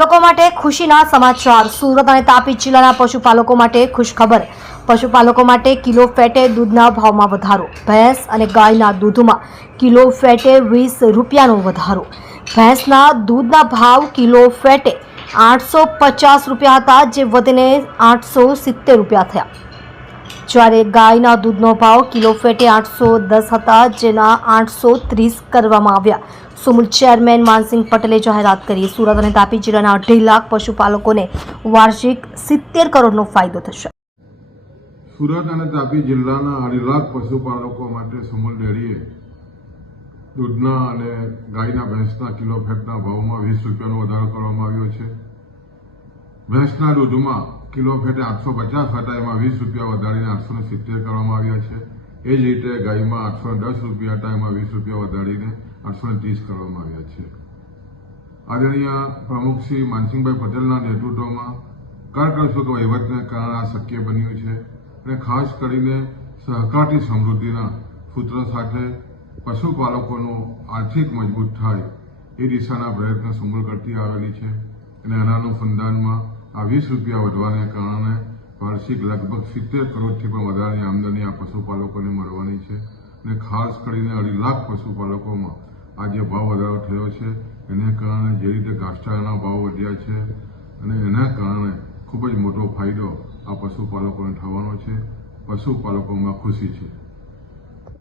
લોકો માટે ખુશીના સમાચાર સુરત અને તાપી જિલ્લાના પશુપાલકો માટે ખુશખબર પશુપાલકો માટે કિલો ફેટે દૂધના ભાવમાં વધારો ભેંસ અને ગાયના દૂધમાં કિલો ફેટે વીસ રૂપિયાનો વધારો ભેંસના દૂધના ભાવ કિલો ફેટે આઠસો પચાસ રૂપિયા હતા જે વધીને આઠસો સિત્તેર રૂપિયા થયા જ્યારે ગાયના દૂધનો ભાવ કિલો ફેટે આઠસો દસ હતા જેના આઠસો ત્રીસ કરવામાં આવ્યા સુમુલ ચેરમેન માનસિંહ પટેલે જાહેરાત કરી સુરત અને તાપી જિલ્લાના અઢી લાખ પશુપાલકોને વાર્ષિક સિત્તેર કરોડનો ફાયદો થશે સુરત અને તાપી જિલ્લાના અઢી લાખ પશુપાલકો માટે સુમુલ ડેરીએ દૂધના અને ગાયના ભેંસના કિલો ફેટના ભાવમાં વીસ રૂપિયાનો વધારો કરવામાં આવ્યો છે ભેંસના દૂધમાં કિલો ફેટે આઠસો પચાસ હતા એમાં વીસ રૂપિયા વધારીને આઠસો ને સિત્તેર કરવામાં આવ્યા છે એ જ રીતે ગાયમાં આઠસો દસ રૂપિયા હતા એમાં વીસ રૂપિયા વધારીને આઠસો ને ત્રીસ કરવામાં આવ્યા છે આદરણીય પ્રમુખ શ્રી માનસિંહભાઈ પટેલના નેતૃત્વમાં કારકરશોક વહીવટને કારણે આ શક્ય બન્યું છે અને ખાસ કરીને સહકારી સમૃદ્ધિના સૂત્ર સાથે પશુપાલકોનું આર્થિક મજબૂત થાય એ દિશાના પ્રયત્ન સુમૂલ કરતી આવેલી છે અને અનાનુસંધાનમાં આ વીસ રૂપિયા વધવાને કારણે વાર્ષિક લગભગ સિત્તેર કરોડથી પણ વધારાની આમદની આ પશુપાલકોને મળવાની છે અને ખાસ કરીને અઢી લાખ પશુપાલકોમાં આ જે ભાવ વધારો થયો છે એને કારણે જે રીતે ઘાસચારાના ભાવ વધ્યા છે અને એના કારણે ખૂબ જ મોટો ફાયદો આ પશુપાલકોને થવાનો છે પશુપાલકોમાં ખુશી છે